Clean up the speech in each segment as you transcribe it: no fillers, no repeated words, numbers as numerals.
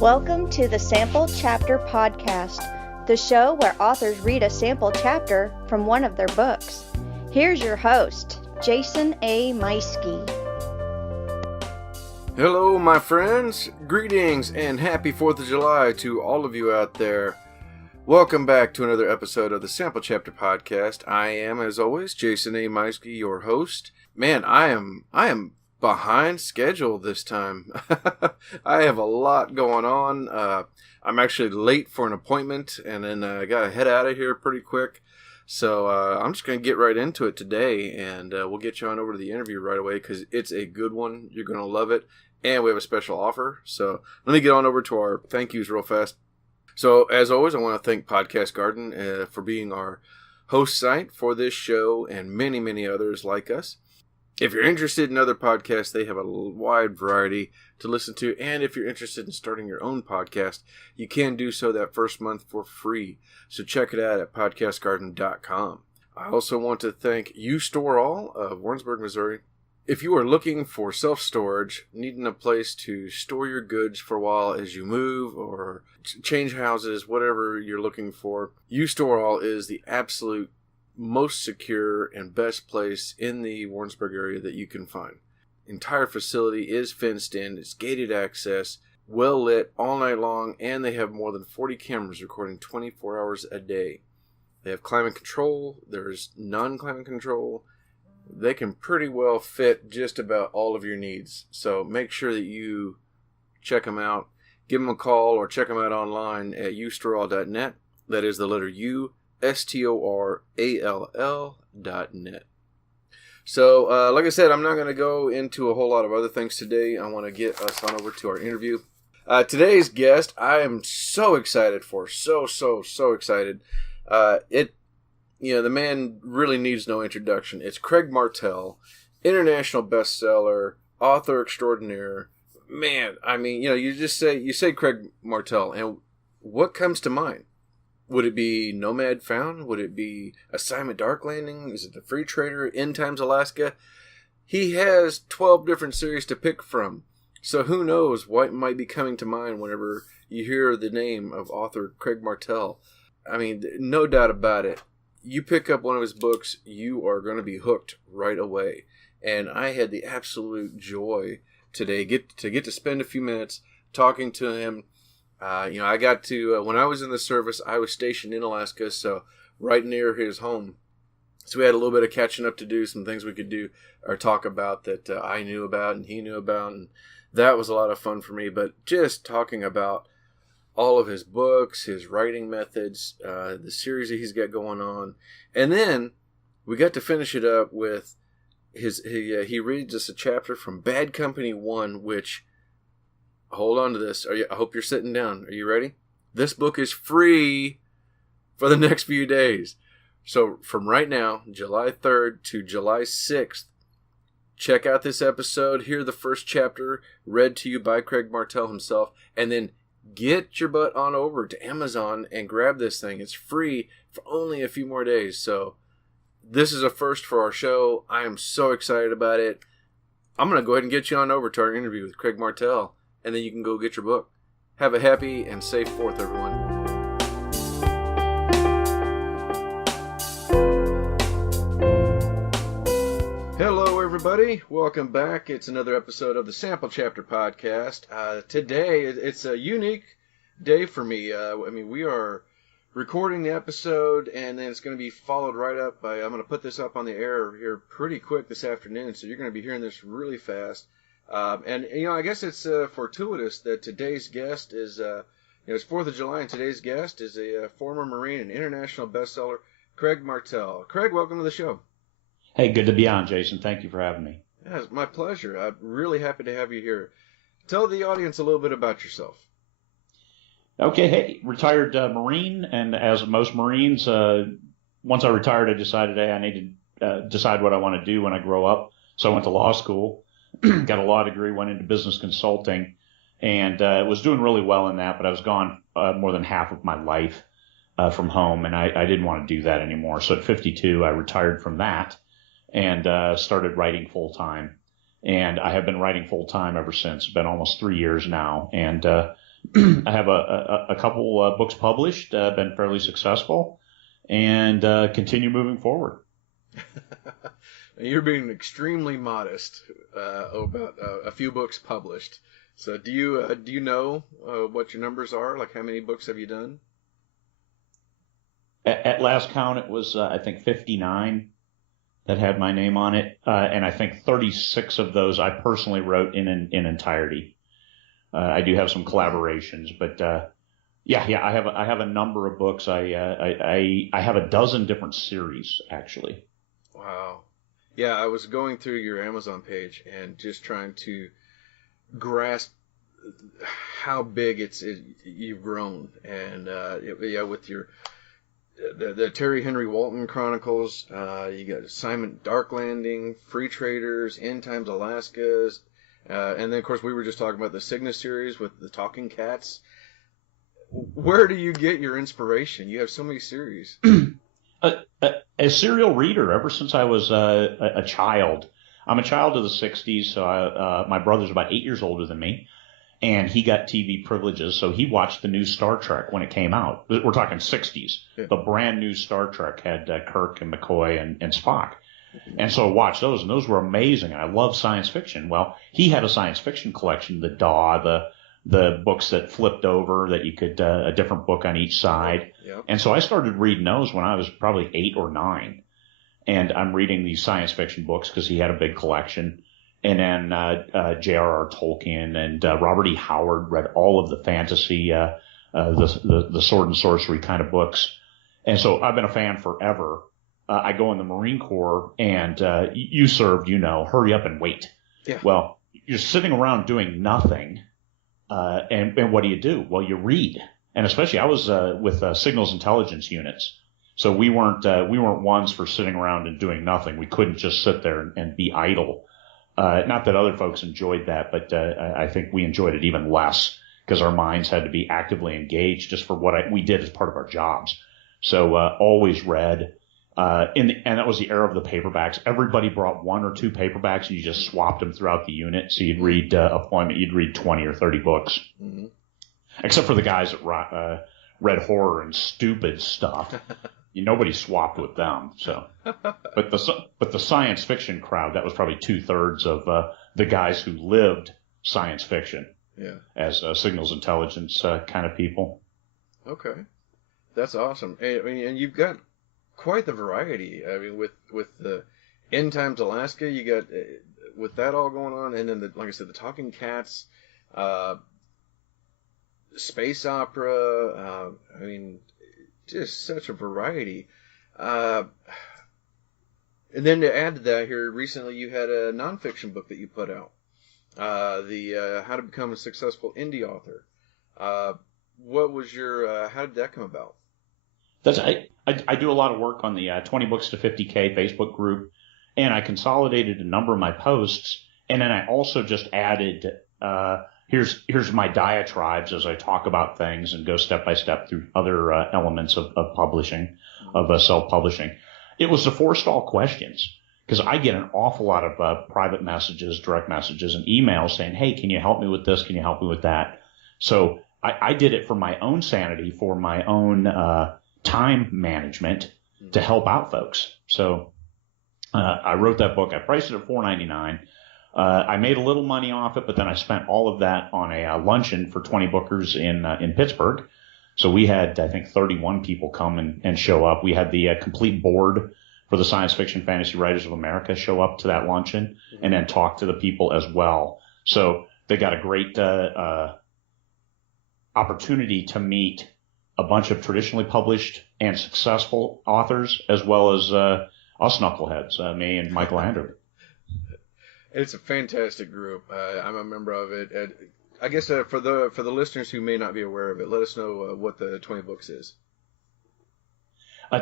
Welcome to the Sample Chapter Podcast, the show where authors read a sample chapter from one of their books. Here's your host, Jason A. Meiske. Hello, my friends. Greetings and happy 4th of July to all of you out there. Welcome back to another episode of the Sample Chapter Podcast. I am, as always, Jason A. Meiske, your host. Man, I am behind schedule this time. I have a lot going on. I'm actually late for an appointment, and then I got to head out of here pretty quick. So I'm just going to get right into it today, and we'll get you on over to the interview right away because it's a good one. You're going to love it, and we have a special offer. So let me get on over to our thank yous real fast. So as always, I want to thank Podcast Garden for being our host site for this show and many, many others like us. If you're interested in other podcasts, they have a wide variety to listen to. And if you're interested in starting your own podcast, you can do so that first month for free. So check it out at podcastgarden.com. I also want to thank U-Store All of Warrensburg, Missouri. If you are looking for self-storage, needing a place to store your goods for a while as you move or change houses, whatever you're looking for, U-Store All is the absolute most secure and best place in the Warrensburg area that you can find. Entire facility is fenced in, it's gated access, well lit all night long, and they have more than 40 cameras recording 24 hours a day. They have climate control, there's non-climate control. They can pretty well fit just about all of your needs. So make sure that you check them out. Give them a call or check them out online at ustoreall.net. That is the letter U, STORALL.net. So, like I said, I'm not going to go into a whole lot of other things today. I want to get us on over to our interview. Today's guest, I am so excited for. So excited. The man really needs no introduction. It's Craig Martelle, international bestseller, author extraordinaire. Man, I mean, you say Craig Martelle, and what comes to mind? Would it be Nomad Found? Would it be Assignment Dark Landing? Is it The Free Trader? End Times Alaska? He has 12 different series to pick from. So who knows what might be coming to mind whenever you hear the name of author Craig Martelle. I mean, no doubt about it. You pick up one of his books, you are going to be hooked right away. And I had the absolute joy today to spend a few minutes talking to him. I got to, when I was in the service, I was stationed in Alaska, so right near his home. So we had a little bit of catching up to do, some things we could do or talk about that I knew about and he knew about. And that was a lot of fun for me. But just talking about all of his books, his writing methods, the series that he's got going on. And then we got to finish it up with he reads us a chapter from Bad Company 1, which... Hold on to this. I hope you're sitting down. Are you ready? This book is free for the next few days. So from right now, July 3rd to July 6th, check out this episode. Hear the first chapter read to you by Craig Martelle himself. And then get your butt on over to Amazon and grab this thing. It's free for only a few more days. So this is a first for our show. I am so excited about it. I'm going to go ahead and get you on over to our interview with Craig Martelle. And then you can go get your book. Have a happy and safe 4th, everyone. Hello, everybody. Welcome back. It's another episode of the Sample Chapter Podcast. Today, it's a unique day for me. We are recording the episode, and then it's going to be followed right up by, I'm going to put this up on the air here pretty quick this afternoon, so you're going to be hearing this really fast. I guess it's fortuitous that today's guest is, it's 4th of July, and today's guest is a former Marine and international bestseller, Craig Martelle. Craig, welcome to the show. Hey, good to be on, Jason. Thank you for having me. Yeah, it's my pleasure. I'm really happy to have you here. Tell the audience a little bit about yourself. Okay, hey, retired Marine, and as most Marines, once I retired, I decided, hey, I need to decide what I want to do when I grow up. So I went to law school. Got a law degree, went into business consulting, and was doing really well in that, but I was gone more than half of my life from home, and I didn't want to do that anymore. So at 52, I retired from that and started writing full-time. And I have been writing full-time ever since. It's been almost 3 years now. And I have a couple books published, been fairly successful, and continue moving forward. You're being extremely modest about a few books published. So do you know what your numbers are? Like how many books have you done? At last count, it was I think 59 that had my name on it, and I think 36 of those I personally wrote in entirety. I do have some collaborations, but yeah, I have a number of books. I have a dozen different series actually. Wow. Yeah, I was going through your Amazon page and just trying to grasp how big you've grown, and yeah, with your the Terry Henry Walton Chronicles, you got Assignment Dark Landing, Free Traders, End Times Alaska's, and then of course we were just talking about the Cygnus series with the Talking Cats. Where do you get your inspiration? You have so many series. A serial reader ever since I was a child. I'm a child of the 60s, so my brother's about 8 years older than me, and he got TV privileges, so he watched the new Star Trek when it came out. We're talking 60s. Yeah. The brand new Star Trek had Kirk and McCoy and Spock. And so I watched those, and those were amazing, and I love science fiction. Well, he had a science fiction collection, the DAW, the books that flipped over, that you could, a different book on each side. Yep. And so I started reading those when I was probably 8 or 9. And I'm reading these science fiction books because he had a big collection. And then J.R.R. Tolkien and Robert E. Howard, read all of the fantasy, the sword and sorcery kind of books. And so I've been a fan forever. I go in the Marine Corps, and you served, hurry up and wait. Yeah. Well, you're sitting around doing nothing. And what do? Well, you read. And especially I was with signals intelligence units. So we weren't ones for sitting around and doing nothing. We couldn't just sit there and be idle. Not that other folks enjoyed that, but I think we enjoyed it even less because our minds had to be actively engaged just for what we did as part of our jobs. So always read. And that was the era of the paperbacks. Everybody brought 1 or 2 paperbacks, and you just swapped them throughout the unit. So you'd read you'd read 20 or 30 books, mm-hmm. Except for the guys that read horror and stupid stuff. Nobody swapped with them. So, but the science fiction crowd, that was probably 2/3 of the guys who lived science fiction. Yeah, as signals intelligence kind of people. Okay, that's awesome. And you've got quite the variety. I mean, with the End Times Alaska, you got with that all going on, and then like I said, the Talking Cats, space opera. I mean, just such a variety. And then to add to that, here recently you had a nonfiction book that you put out, the How to Become a Successful Indie Author. What was your? How did that come about? I do a lot of work on the 20 Books to 50K Facebook group, and I consolidated a number of my posts, and then I also just added here's my diatribes as I talk about things and go step by step through other elements of publishing, of self-publishing. It was the 4 stall questions, because I get an awful lot of private messages, direct messages, and emails saying, hey, can you help me with this? Can you help me with that? So I did it for my own sanity, for my own time management, to help out folks. So I wrote that book. I priced it at $4.99. I made a little money off it, but then I spent all of that on a luncheon for 20 bookers in Pittsburgh. So we had, I think, 31 people come and show up. We had the complete board for the Science Fiction Fantasy Writers of America show up to that luncheon and then talk to the people as well. So they got a great opportunity to meet a bunch of traditionally published and successful authors, as well as us knuckleheads, me and Michael Andrew. It's a fantastic group. I'm a member of it. I guess for the listeners who may not be aware of it, let us know what the 20 Books is.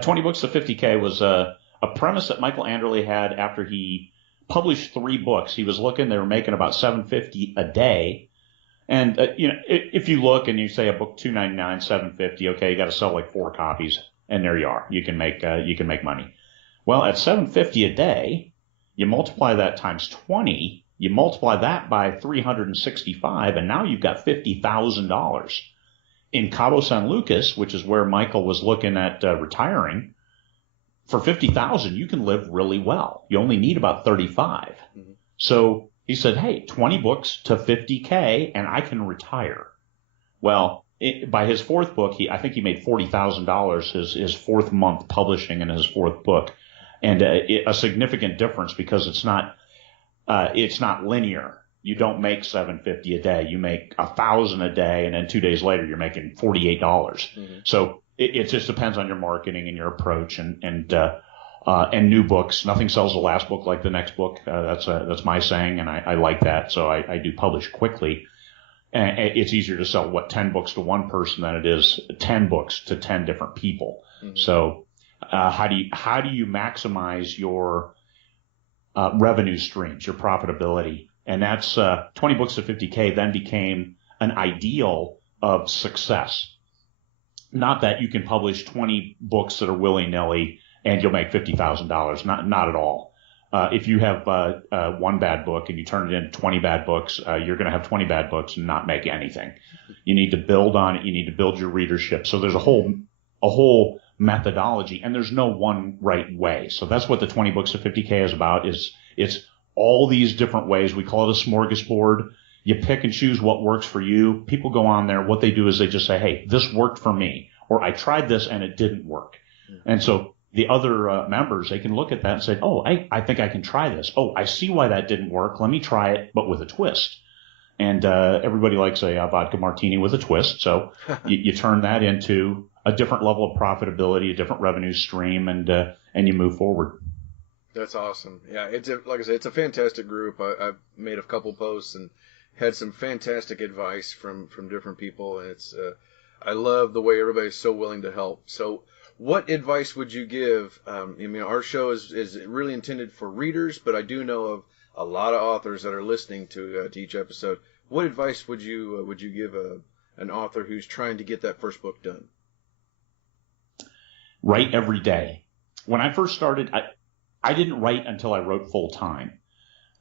20 Books to 50K was a premise that Michael Anderle had after he published 3 books. He was looking; they were making about $750 a day. And if you look and you say a book $2.99, $750, okay, you got to sell like 4 copies, and there you are. You can make money. Well, at $750 a day, you multiply that times 20, You multiply that by 365, and now you've got $50,000. In Cabo San Lucas, which is where Michael was looking at retiring, for 50,000, you can live really well. You only need about 35. Mm-hmm. So he said, hey, 20 books to 50K, and I can retire. Well, by his fourth book, I think he made $40,000 his fourth month publishing in his fourth book, and a significant difference because it's not linear. You don't make $750 a day. You make $1,000 a day, and then 2 days later you're making $48. Mm-hmm. So it just depends on your marketing and your approach and new books. Nothing sells the last book like the next book. That's my saying, and I like that. So I do publish quickly. And it's easier to sell 10 books to one person than it is 10 books to 10 different people. Mm-hmm. So how do you maximize your revenue streams, your profitability? And that's 20 books to 50K then became an ideal of success. Not that you can publish 20 books that are willy-nilly and you'll make $50,000. Not at all. If you have one bad book and you turn it into 20 bad books, you're going to have 20 bad books and not make anything. You need to build on it. You need to build your readership. So there's a whole methodology, and there's no one right way. So that's what the 20 books to 50K is about. It's all these different ways. We call it a smorgasbord. You pick and choose what works for you. People go on there. What they do is they just say, hey, this worked for me, or I tried this and it didn't work. Mm-hmm. And so the other members, they can look at that and say, oh, I think I can try this. Oh, I see why that didn't work. Let me try it, but with a twist. And everybody likes a vodka martini with a twist. So you turn that into a different level of profitability, a different revenue stream, and you move forward. That's awesome. Yeah, like I said, it's a fantastic group. I've made a couple posts and had some fantastic advice from different people, and I love the way everybody's so willing to help. So, what advice would you give? Our show is really intended for readers, but I do know of a lot of authors that are listening to each episode. What advice would you give an author who's trying to get that first book done? Write every day. When I first started, I didn't write until I wrote full time.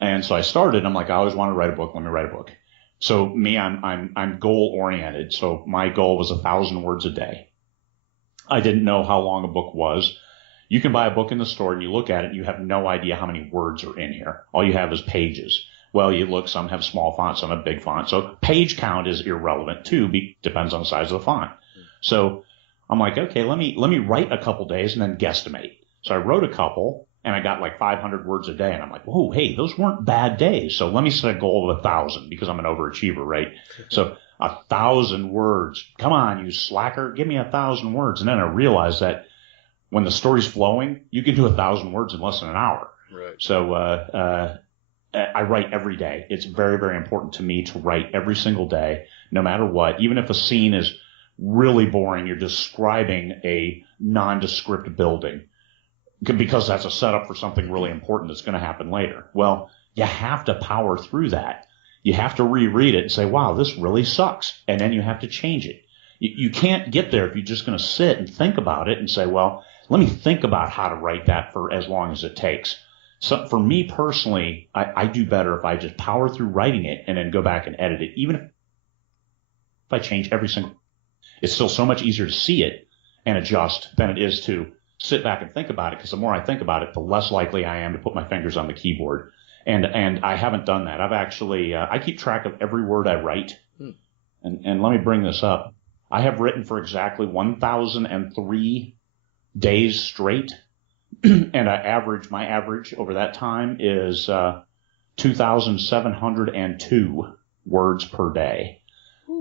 And so I started, I'm like, I always want to write a book. Let me write a book. So me, I'm goal oriented. So my goal was 1,000 words a day. I didn't know how long a book was. You can buy a book in the store and you look at it and you have no idea how many words are in here. All you have is pages. Well, you look, some have small font, some have big font. So page count is irrelevant too. Depends on the size of the font. So I'm like, okay, let me write a couple days and then guesstimate. So I wrote a couple and I got like 500 words a day. And I'm like, whoa, hey, those weren't bad days. So let me set a goal of 1,000 because I'm an overachiever, right? So 1,000 words. Come on, you slacker. Give me 1,000 words. And then I realized that when the story's flowing, you can do 1,000 words in less than an hour. Right. So I write every day. It's very, very important to me to write every single day, no matter what. Even if a scene is really boring, you're describing a nondescript building because that's a setup for something really important that's going to happen later. Well, you have to power through that. You have to reread it and say, wow, this really sucks. And then you have to change it. You can't get there if you're just going to sit and think about it and say, well, let me think about how to write that for as long as it takes. So for me personally, I do better if I just power through writing it and then go back and edit it. Even if I change every single, it's still so much easier to see it and adjust than it is to sit back and think about it. Because the more I think about it, the less likely I am to put my fingers on the keyboard. And I haven't done that. I've actually, I keep track of every word I write. And let me bring this up. I have written for exactly 1,003 days straight. And my average over that time is 2,702 words per day.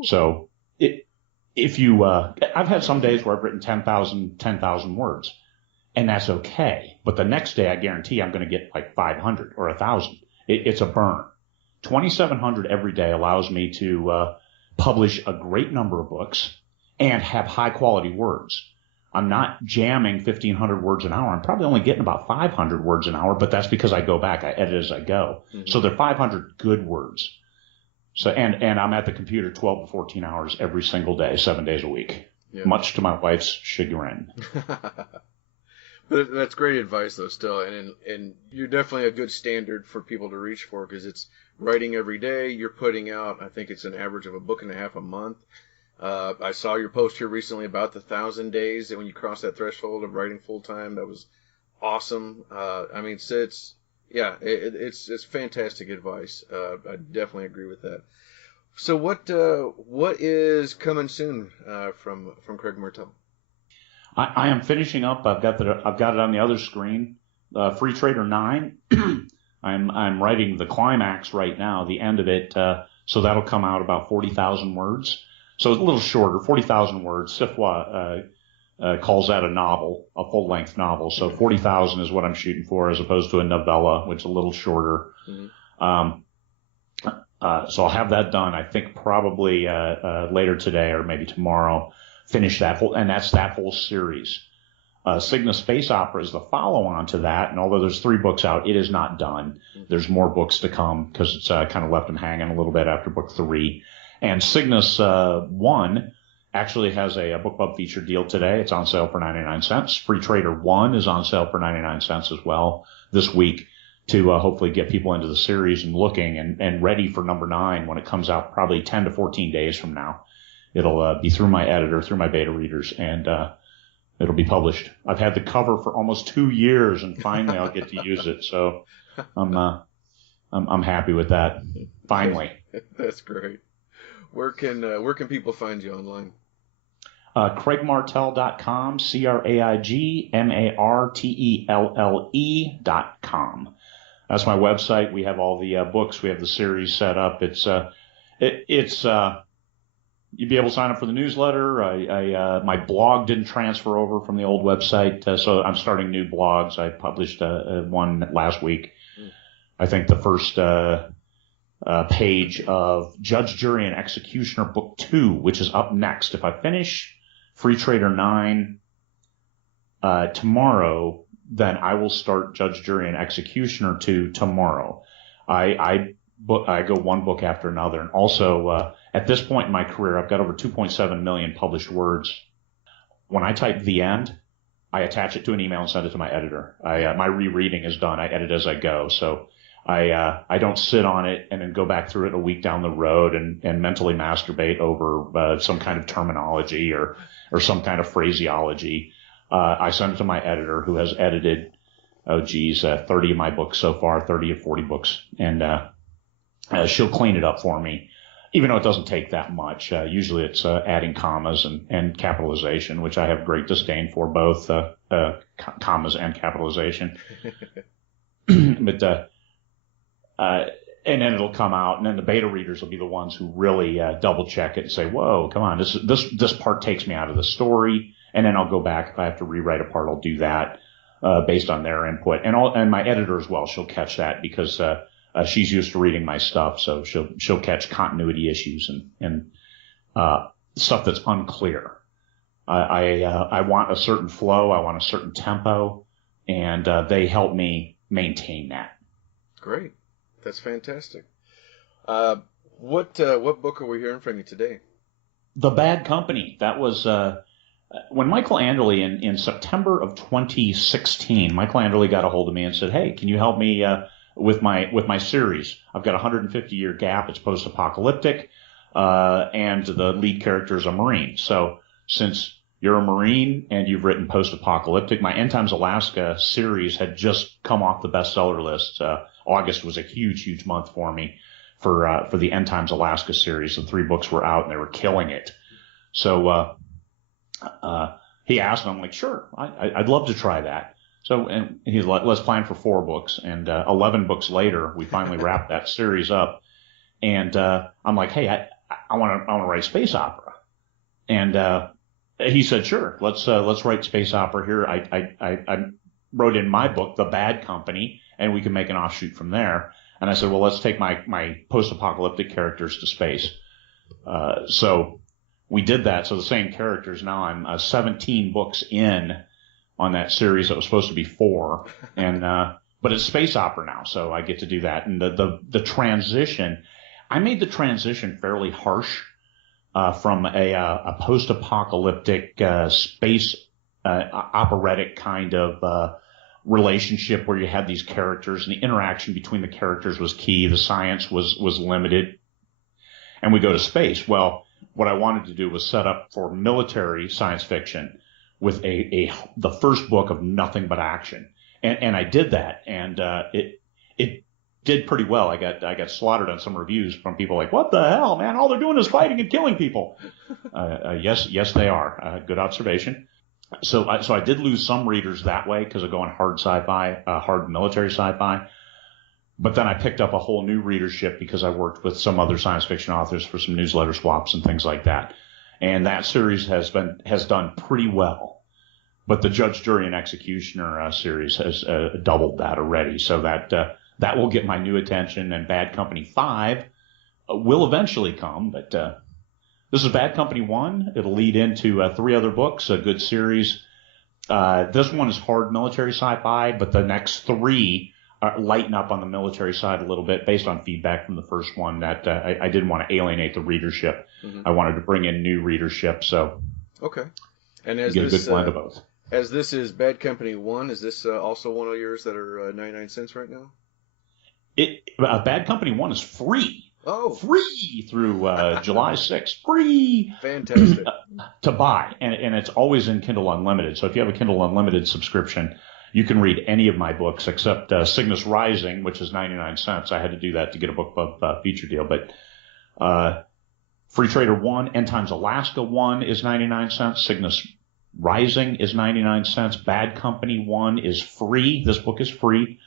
So I've had some days where I've written 10,000 words. And that's okay. But the next day, I guarantee I'm going to get like 500 or 1,000. It's a burn. 2,700 every day allows me to publish a great number of books and have high quality words. I'm not jamming 1,500 words an hour. I'm probably only getting about 500 words an hour, but that's because I go back. I edit as I go. Mm-hmm. So they're 500 good words. So and I'm at the computer 12 to 14 hours every single day, 7 days a week, much to my wife's chagrin. That's great advice, though. Still, and you're definitely a good standard for people to reach for because it's writing every day. You're putting out, I think it's an average of a book and a half a month. I saw your post here recently about the 1,000 days, and when you cross that threshold of writing full time, that was awesome. I mean, so it's fantastic advice. I definitely agree with that. So what is coming soon from Craig Martelle? I am finishing up. I've got it on the other screen. Free Trader 9. I'm writing the climax right now, the end of it. So that'll come out about 40,000 words. So it's a little shorter, 40,000 words. Sifwa calls that a novel, a full-length novel. So 40,000 is what I'm shooting for, as opposed to a novella, which is a little shorter. Mm-hmm. So I'll have that done, I think, probably later today or maybe tomorrow. Finish that whole, and that's that whole series. Cygnus Space Opera is the follow-on to that, and although there's 3 books out, it is not done. There's more books to come because it's kind of left them hanging a little bit after book 3. And Cygnus 1 actually has a book club feature deal today. It's on sale for 99 cents. Free Trader 1 is on sale for 99 cents as well this week to hopefully get people into the series and looking and ready for number 9 when it comes out probably 10 to 14 days from now. It'll be through my editor, through my beta readers, and it'll be published. I've had the cover for almost 2 years, and finally I'll get to use it. So I'm happy with that. Finally. That's great. Where can people find you online? CraigMartelle.com, CraigMartelle.com. That's my website. We have all the books. We have the series set up. It's you'd be able to sign up for the newsletter. My blog didn't transfer over from the old website, so I'm starting new blogs. I published one last week. I think the first page of Judge, Jury, and Executioner Book 2, which is up next. If I finish Free Trader 9 tomorrow, then I will start Judge, Jury, and Executioner 2 tomorrow. I go one book after another, and also at this point in my career, I've got over 2.7 million published words. When I type the end, I attach it to an email and send it to my editor. My rereading is done. I edit as I go, so I don't sit on it and then go back through it a week down the road and mentally masturbate over some kind of terminology or some kind of phraseology. I send it to my editor, who has edited 30 of my books so far, 30 or 40 books, and she'll clean it up for me, even though it doesn't take that much. Usually it's adding commas and capitalization, which I have great disdain for, both commas and capitalization. But and then it'll come out, and then the beta readers will be the ones who really double check it and say, "Whoa, come on, this part takes me out of the story." And then I'll go back. If I have to rewrite a part, I'll do that based on their input, and my editor as well. She'll catch that because she's used to reading my stuff, so she'll catch continuity issues and stuff that's unclear. I want a certain flow, I want a certain tempo, and they help me maintain that. Great, that's fantastic. What book are we hearing from you today? The Bad Company. That was when Michael Anderle in September of 2016. Michael Anderle got a hold of me and said, "Hey, can you help me with my series? I've got a 150-year gap. It's post-apocalyptic, and the lead character is a Marine. So since you're a Marine and you've written post-apocalyptic, my End Times Alaska series had just come off the bestseller list. August was a huge month for me for the End Times Alaska series. The 3 books were out and they were killing it. So he asked, and I'm like, sure, I'd love to try that. So, and he's like, let's plan for 4 books. And 11 books later, we finally wrapped that series up. And I'm like, hey, I want to write space opera. And he said, sure, let's write space opera here. I wrote in my book, The Bad Company, and we can make an offshoot from there. And I said, well, let's take my post-apocalyptic characters to space. So we did that. So the same characters. Now I'm 17 books in on that series that was supposed to be 4, and but it's space opera now, so I get to do that. And the transition, I made the transition fairly harsh from a post-apocalyptic space operatic kind of relationship where you had these characters, and the interaction between the characters was key. The science was limited, and we go to space. Well, what I wanted to do was set up for military science fiction with the first book of nothing but action, and I did that, and it did pretty well. I got slaughtered on some reviews from people like, "What the hell, man? All they're doing is fighting and killing people." Yes, they are. Good observation. So I did lose some readers that way because of going hard sci-fi, hard military sci-fi. But then I picked up a whole new readership because I worked with some other science fiction authors for some newsletter swaps and things like that. And that series has done pretty well. But the Judge, Jury, and Executioner series has doubled that already. So that will get my new attention. And Bad Company 5 will eventually come, but this is Bad Company 1. It'll lead into 3 other books, a good series. This one is hard military sci-fi, but the next 3 lighten up on the military side a little bit based on feedback from the first one that I didn't want to alienate the readership. Mm-hmm. I wanted to bring in new readership, so okay. And as get a good blend of both. As this is Bad Company 1, is this also one of yours that are 99 cents right now? Bad Company 1 is free. Oh. Free through July 6th. Free. Fantastic. To buy. And it's always in Kindle Unlimited. So if you have a Kindle Unlimited subscription, you can read any of my books except Cygnus Rising, which is 99 cents. I had to do that to get a book club feature deal. But Free Trader 1, End Times Alaska 1 is 99 cents. Cygnus Rising is 99 cents. Bad Company 1 is free. This book is free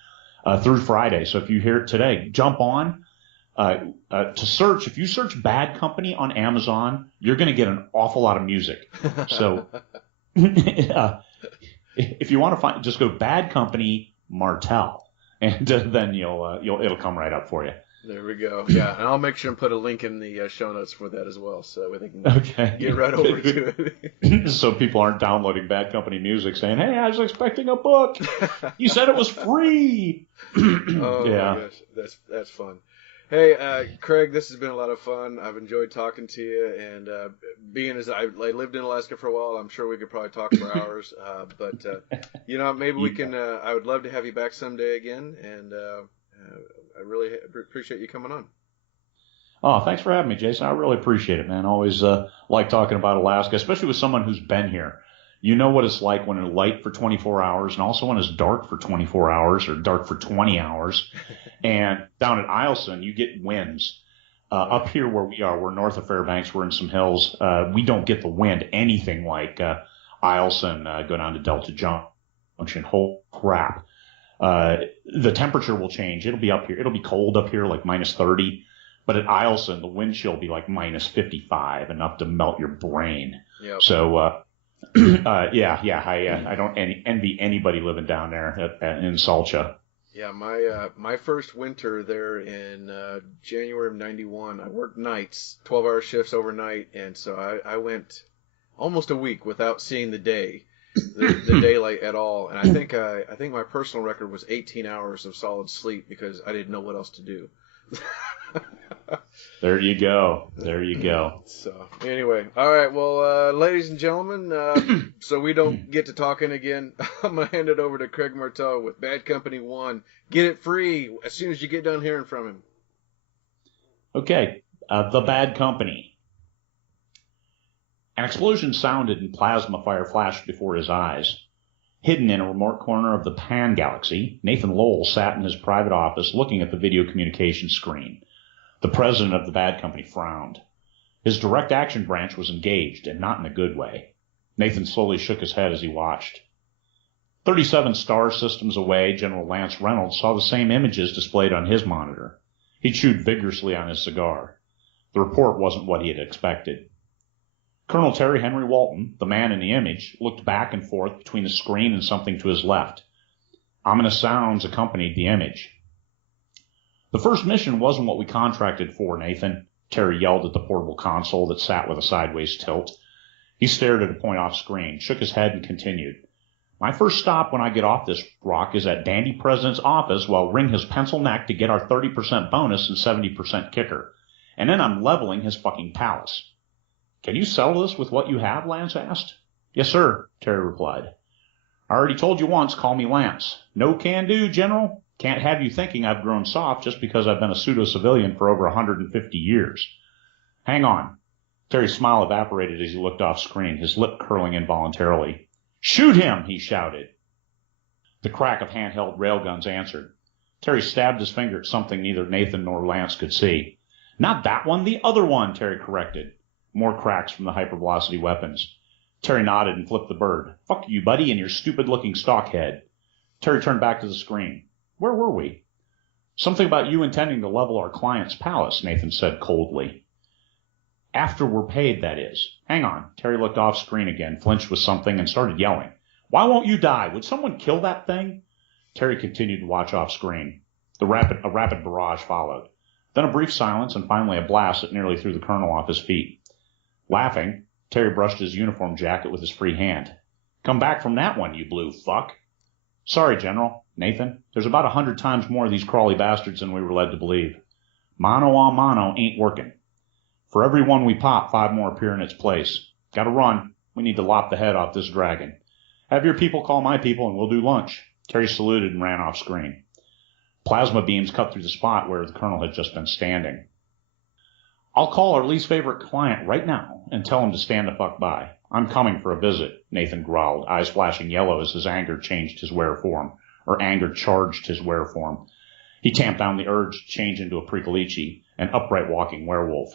through Friday. So if you hear it today, jump on. To search, if you search Bad Company on Amazon, you're going to get an awful lot of music. So if you want to find, just go Bad Company Martelle, and then it'll come right up for you. There we go. Yeah, and I'll make sure and put a link in the show notes for that as well, so they can get right over to it. So people aren't downloading Bad Company music saying, "Hey, I was expecting a book. You said it was free." Oh yeah, my gosh, that's fun. Hey, Craig, this has been a lot of fun. I've enjoyed talking to you, and being as I lived in Alaska for a while, I'm sure we could probably talk for hours. But maybe we can. I would love to have you back someday again, and I really appreciate you coming on. Oh, thanks for having me, Jason. I really appreciate it, man. Always like talking about Alaska, especially with someone who's been here. You know what it's like when it's light for 24 hours and also when it's dark for 24 hours or dark for 20 hours. And down at Eielson, you get winds. Up here where we are, we're north of Fairbanks, we're in some hills. We don't get the wind anything like Eielson, go down to Delta Junction. Holy crap. The temperature will change. It'll be up here. It'll be cold up here, like minus 30. But at Eielson, the wind chill will be like minus 55, enough to melt your brain. Yep. So, I don't envy anybody living down there in Salcha. Yeah, my first winter there in January of '91, I worked nights, 12-hour shifts overnight, and so I went almost a week without seeing the daylight at all. And I think my personal record was 18 hours of solid sleep because I didn't know what else to do. There you go. So anyway, all right. Well, ladies and gentlemen, so we don't get to talking again, I'm gonna hand it over to Craig Martelle with Bad Company 1. Get it free as soon as you get done hearing from him. Okay, The Bad Company. An explosion sounded and plasma fire flashed before his eyes. Hidden in a remote corner of the Pan Galaxy, Nathan Lowell sat in his private office looking at the video communication screen. The president of the Bad Company frowned. His direct action branch was engaged, and not in a good way. Nathan slowly shook his head as he watched. 37 star systems away, General Lance Reynolds saw the same images displayed on his monitor. He chewed vigorously on his cigar. The report wasn't what he had expected. Colonel Terry Henry Walton, the man in the image, looked back and forth between the screen and something to his left. Ominous sounds accompanied the image. The first mission wasn't what we contracted for, Nathan, Terry yelled at the portable console that sat with a sideways tilt. He stared at a point off screen, shook his head, and continued. My first stop when I get off this rock is at Dandy President's office while ring his pencil neck to get our 30% bonus and 70% kicker. And then I'm leveling his fucking palace. Can you settle this with what you have? Lance asked. Yes, sir, Terry replied. I already told you once, call me Lance. No can do, General. Can't have you thinking I've grown soft just because I've been a pseudo-civilian for over 150 years. Hang on. Terry's smile evaporated as he looked off screen, his lip curling involuntarily. Shoot him, he shouted. The crack of handheld railguns answered. Terry stabbed his finger at something neither Nathan nor Lance could see. Not that one, the other one, Terry corrected. More cracks from the hypervelocity weapons. Terry nodded and flipped the bird. Fuck you, buddy, and your stupid-looking stockhead. Terry turned back to the screen. Where were we? Something about you intending to level our client's palace, Nathan said coldly. After we're paid, that is. Hang on. Terry looked off screen again, flinched with something, and started yelling. Why won't you die? Would someone kill that thing? Terry continued to watch off screen. A rapid barrage followed. Then a brief silence, and finally a blast that nearly threw the colonel off his feet. Laughing, Terry brushed his uniform jacket with his free hand. Come back from that one, you blue fuck. Sorry, General. Nathan, there's about 100 times more of these crawly bastards than we were led to believe. Mano a mano ain't working. For every one we pop, 5 more appear in its place. Gotta run. We need to lop the head off this dragon. Have your people call my people and we'll do lunch. Terry saluted and ran off screen. Plasma beams cut through the spot where the colonel had just been standing. I'll call our least favorite client right now and tell him to stand the fuck by. I'm coming for a visit, Nathan growled, eyes flashing yellow as his anger charged his wear form. He tamped down the urge to change into a Precolici, an upright walking werewolf.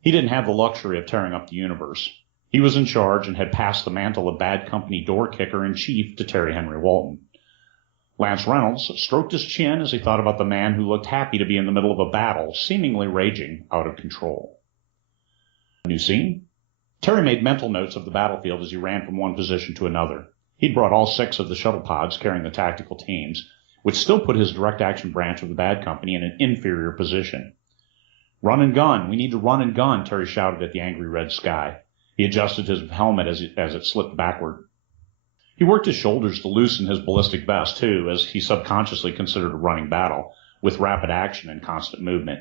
He didn't have the luxury of tearing up the universe. He was in charge and had passed the mantle of bad company door kicker in chief to Terry Henry Walton. Lance Reynolds stroked his chin as he thought about the man who looked happy to be in the middle of a battle, seemingly raging out of control. New scene? Terry made mental notes of the battlefield as he ran from one position to another. He'd brought all 6 of the shuttle pods carrying the tactical teams, which still put his direct action branch of the bad company in an inferior position. Run and gun. We need to run and gun, Terry shouted at the angry red sky. He adjusted his helmet as it slipped backward. He worked his shoulders to loosen his ballistic vest, too, as he subconsciously considered a running battle, with rapid action and constant movement.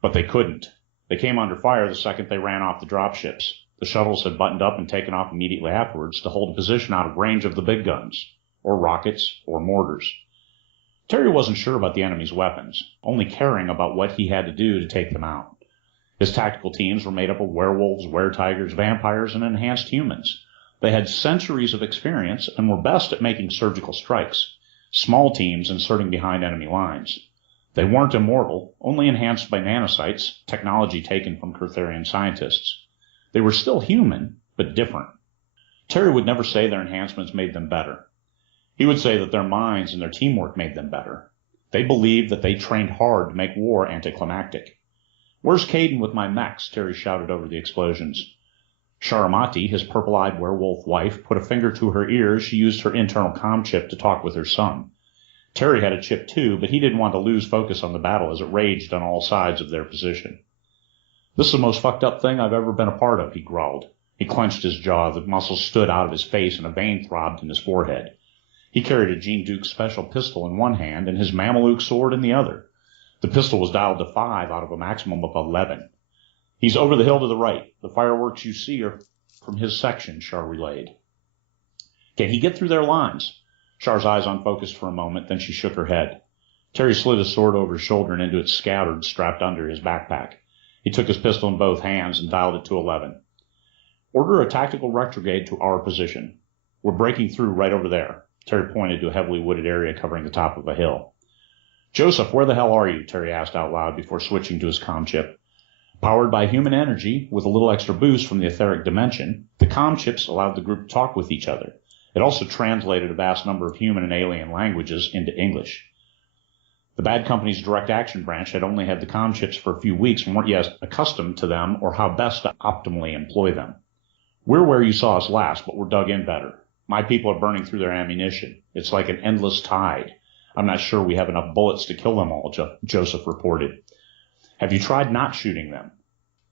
But they couldn't. They came under fire the second they ran off the dropships. The shuttles had buttoned up and taken off immediately afterwards to hold a position out of range of the big guns, or rockets, or mortars. Terry wasn't sure about the enemy's weapons, only caring about what he had to do to take them out. His tactical teams were made up of werewolves, were-tigers, vampires, and enhanced humans. They had centuries of experience and were best at making surgical strikes, small teams inserting behind enemy lines. They weren't immortal, only enhanced by nanocytes, technology taken from Kurtherian scientists. They were still human, but different. Terry would never say their enhancements made them better. He would say that their minds and their teamwork made them better. They believed that they trained hard to make war anticlimactic. Where's Caden with my mechs? Terry shouted over the explosions. Sharamati, his purple-eyed werewolf wife, put a finger to her ear as she used her internal comm chip to talk with her son. Terry had a chip too, but he didn't want to lose focus on the battle as it raged on all sides of their position. This is the most fucked up thing I've ever been a part of, he growled. He clenched his jaw, the muscles stood out of his face, and a vein throbbed in his forehead. He carried a Gene Duke special pistol in one hand and his Mameluke sword in the other. The pistol was dialed to 5 out of a maximum of 11. He's over the hill to the right. The fireworks you see are from his section, Shar relayed. Can he get through their lines? Shar's eyes unfocused for a moment, then she shook her head. Terry slid his sword over his shoulder and into its scabbard strapped under his backpack. He took his pistol in both hands and dialed it to 11. Order a tactical retrograde to our position. We're breaking through right over there. Terry pointed to a heavily wooded area covering the top of a hill. Joseph, where the hell are you? Terry asked out loud before switching to his comm chip. Powered by human energy, with a little extra boost from the etheric dimension, the comm chips allowed the group to talk with each other. It also translated a vast number of human and alien languages into English. The Bad Company's direct action branch had only had the comm chips for a few weeks and weren't yet accustomed to them or how best to optimally employ them. We're where you saw us last, but we're dug in better. My people are burning through their ammunition. It's like an endless tide. I'm not sure we have enough bullets to kill them all, Joseph reported. Have you tried not shooting them?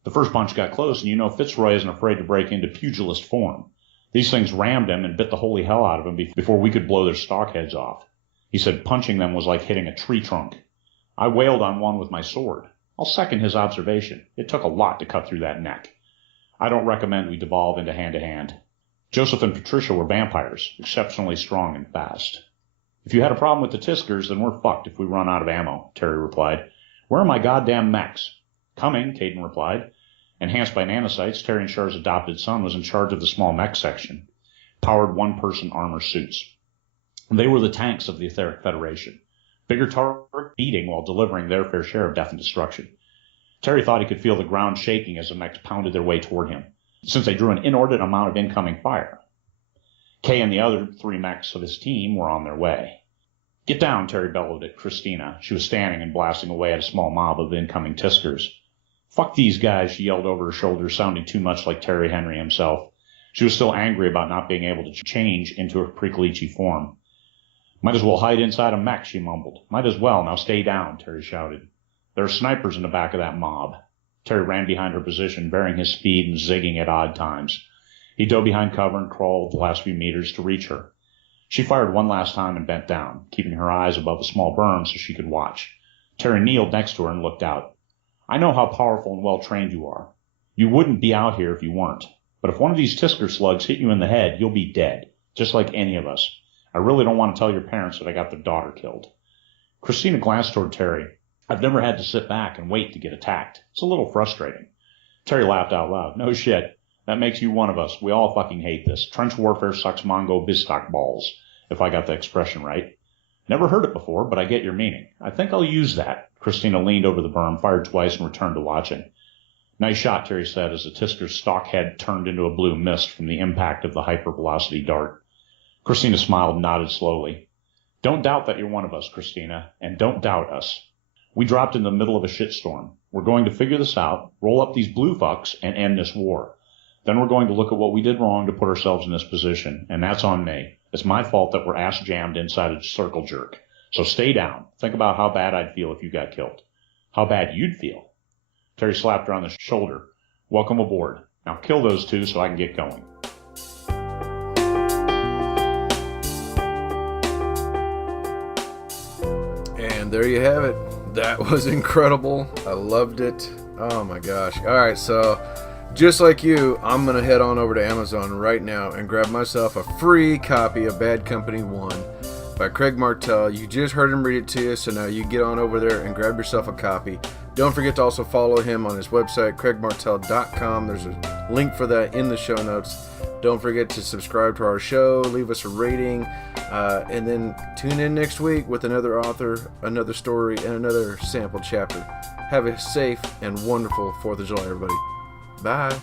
The first bunch got close, and you know Fitzroy isn't afraid to break into pugilist form. These things rammed him and bit the holy hell out of him before we could blow their stock heads off. He said punching them was like hitting a tree trunk. I wailed on one with my sword. I'll second his observation. It took a lot to cut through that neck. I don't recommend we devolve into hand-to-hand. Joseph and Patricia were vampires, exceptionally strong and fast. If you had a problem with the Tiskers, then we're fucked if we run out of ammo, Terry replied. Where are my goddamn mechs? Coming, Caden replied. Enhanced by nanocytes, Terry and Char's adopted son was in charge of the small mech section, powered one-person armor suits. They were the tanks of the Etheric Federation. Bigger target beating while delivering their fair share of death and destruction. Terry thought he could feel the ground shaking as the mechs pounded their way toward him, since they drew an inordinate amount of incoming fire. Kay and the other 3 mechs of his team were on their way. Get down, Terry bellowed at Christina. She was standing and blasting away at a small mob of incoming Tiskers. Fuck these guys, she yelled over her shoulder, sounding too much like Terry Henry himself. She was still angry about not being able to change into her Prequelici form. Might as well hide inside a mech, she mumbled. Might as well. Now stay down, Terry shouted. There are snipers in the back of that mob. Terry ran behind her position, varying his speed and zigging at odd times. He dove behind cover and crawled the last few meters to reach her. She fired one last time and bent down, keeping her eyes above a small berm so she could watch. Terry kneeled next to her and looked out. I know how powerful and well-trained you are. You wouldn't be out here if you weren't. But if one of these Tisker slugs hit you in the head, you'll be dead, just like any of us. I really don't want to tell your parents that I got their daughter killed. Christina glanced toward Terry. I've never had to sit back and wait to get attacked. It's a little frustrating. Terry laughed out loud. No shit. That makes you one of us. We all fucking hate this. Trench warfare sucks Mongo Bisstock balls, if I got the expression right. Never heard it before, but I get your meaning. I think I'll use that. Christina leaned over the berm, fired twice, and returned to watching. Nice shot, Terry said, as the Tisker's stock head turned into a blue mist from the impact of the hypervelocity dart. Christina smiled and nodded slowly. Don't doubt that you're one of us, Christina, and don't doubt us. We dropped in the middle of a shitstorm. We're going to figure this out, roll up these blue fucks, and end this war. Then we're going to look at what we did wrong to put ourselves in this position, and that's on me. It's my fault that we're ass-jammed inside a circle jerk. So stay down. Think about how bad I'd feel if you got killed. How bad you'd feel. Terry slapped her on the shoulder. Welcome aboard. Now kill those 2 so I can get going. And there you have it. That was incredible. I loved it. Oh my gosh. All right, so just like you, I'm going to head on over to Amazon right now and grab myself a free copy of Bad Company 1 by Craig Martelle. You just heard him read it to you, so now you get on over there and grab yourself a copy. Don't forget to also follow him on his website, craigmartelle.com. There's a link for that in the show notes. Don't forget to subscribe to our show, leave us a rating, and then tune in next week with another author, another story, and another sample chapter. Have a safe and wonderful 4th of July, everybody. Bye.